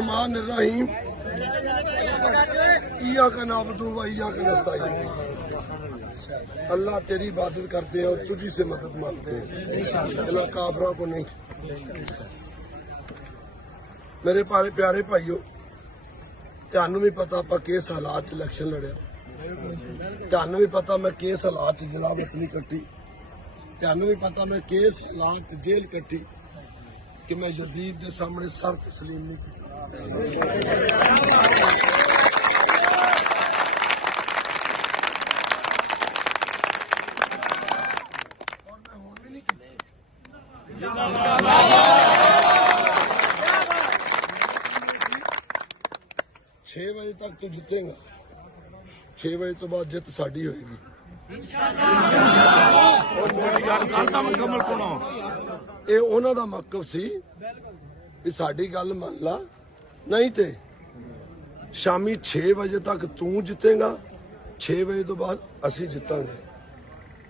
बिस्मिल्लाहिर्रहमानिर्रहीम इय्याका नअबुदु व इय्याका नस्तईन। अल्लाह तेरी इबादत करते हैं और तुझी से मदद मांगते हैं, इन्हां काफिरों को नहीं। मेरे प्यारे भाईओ, तुहानू भी पता आप किस हालात च इलैक्शन लड़िया, तुहानू भी पता मैं किस हालात च जनाब वतनी कट्टी, तुहानू भी पता मैं किस हालात च जेल कट्टी कि मैं यजीद के सामने सर तस्लीम नहीं की। और मैं होने भी नहीं की। 6 बजे तक तू जितेगा, 6 बजे तो बाद जित साडी होएगी। ਇਹ ਉਹਨਾਂ ਦਾ ਮਕਸਦ ਸੀ ਵੀ ਸਾਡੀ ਗੱਲ ਮੰਨ ਲਾ, ਨਹੀਂ ਤੇ ਸ਼ਾਮੀ 6 ਵਜੇ ਤੱਕ ਤੂੰ ਜਿੱਤੇਗਾ, 6 ਵਜੇ ਤੋਂ ਬਾਅਦ ਅਸੀਂ ਜਿੱਤਾਂਗੇ।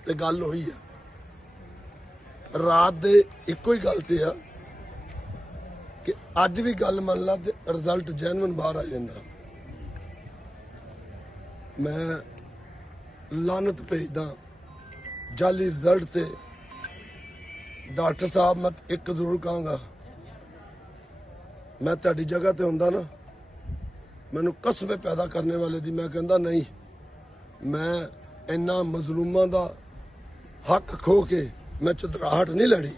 ਤੇ ਗੱਲ ਹੋਈ ਆ ਰਾਤ ਦੇ ਇੱਕੋ ਹੀ ਗੱਲ ਤੇ ਆ ਕਿ ਅੱਜ ਵੀ ਗੱਲ ਮੰਨ ਲਾ ਤੇ ਰਿਜ਼ਲਟ ਜੈਨੂਇਨ ਬਾਹਰ ਆ ਜਾਂਦਾ। ਮੈਂ ਲਾਨਤ ਭੇਜਦਾ ਜਾਲੀ ਰਿਜ਼ਲਟ ਤੇ। डॉक्टर साहब मैं एक जरूर कहूँगा, मैं तेरी जगह ते हुंदा ना, मैनू कसमें पैदा करने वाले दी मैं कहंदा नहीं, मैं इन्ना मजलूमां दा हक खो के मैं चुदराहट नहीं लड़ी।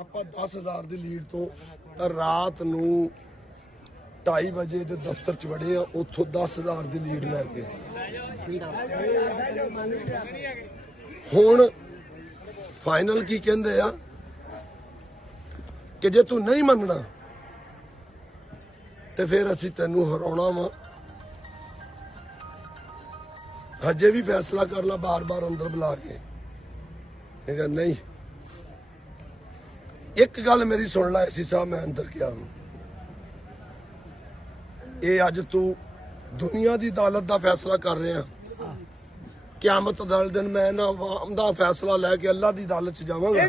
ਆਪਾਂ 10,000 ਦੀ ਲੀਡ ਤੋਂ ਰਾਤ ਨੂੰ 2:30 ਵਜੇ ਦੇ ਦਫ਼ਤਰ ਚ ਵੜੇ ਆ, ਉੱਥੋਂ 10,000 ਦੀ ਲੀਡ ਲੈ ਕੇ ਹੁਣ ਫਾਈਨਲ ਕੀ ਕਹਿੰਦੇ ਆ ਕਿ ਜੇ ਤੂੰ ਨਹੀਂ ਮੰਨਣਾ ਤੇ ਫਿਰ ਅਸੀਂ ਤੈਨੂੰ ਹਰਾਉਣਾ ਵਾ। ਹਜੇ ਵੀ ਫੈਸਲਾ ਕਰ ਲਾ ਬਾਰ-ਬਾਰ ਅੰਦਰ ਬੁਲਾ ਕੇ। ਇਹ ਕਹਿੰਦਾ ਨਹੀਂ, एक गल मेरी सुन ला एसी साहब, मैं अंदर गया हूं, ये अज तू दुनिया की अदालत का फैसला कर रहे हैं, क़यामत वाले दिन मैं ना अवाम का फैसला लैके अल्लाह की अदालत च जावांगा।